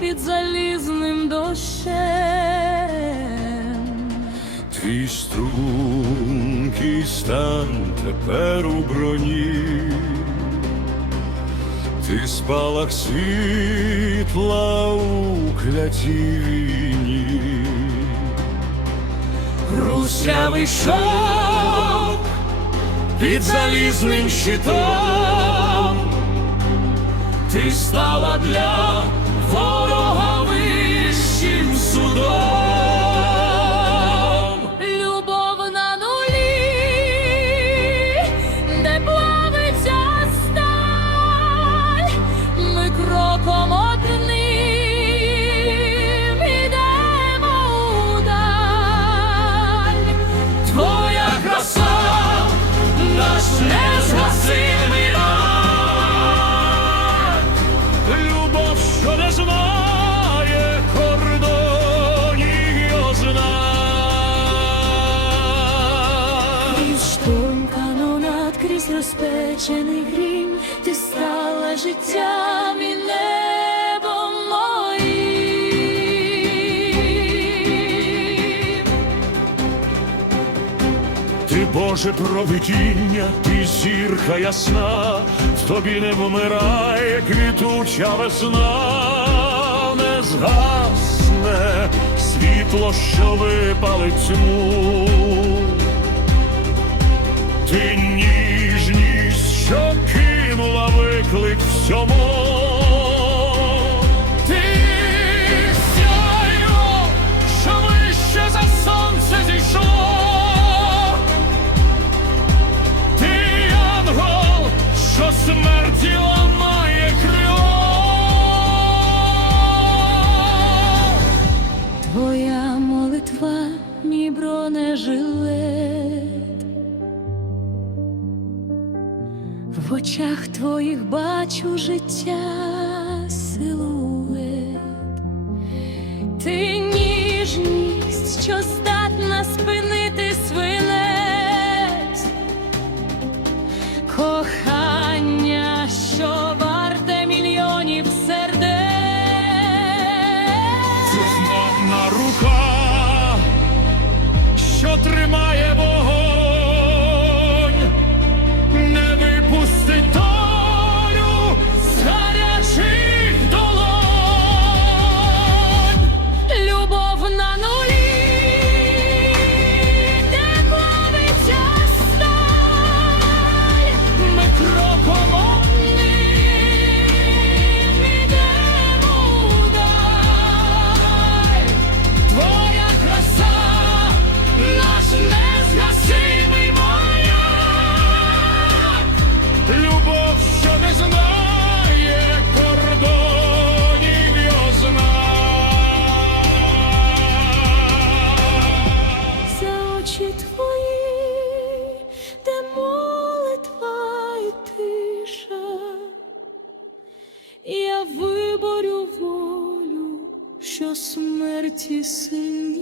Під залізним дощем. Твій стрункий стан тепер у броні, ти спалах світла у клятій війні. Русявий шов під залізним щитом, ти стала для крізь розпечений грім, ти стала життям і небом моїм. Ти Боже провидіння, ти зірка ясна, в тобі не вмирає квітуча весна, не згасне світло, що випалить тьму. Ти ніжність, Somos В очах твоїх бачу життя що смерті сильніша.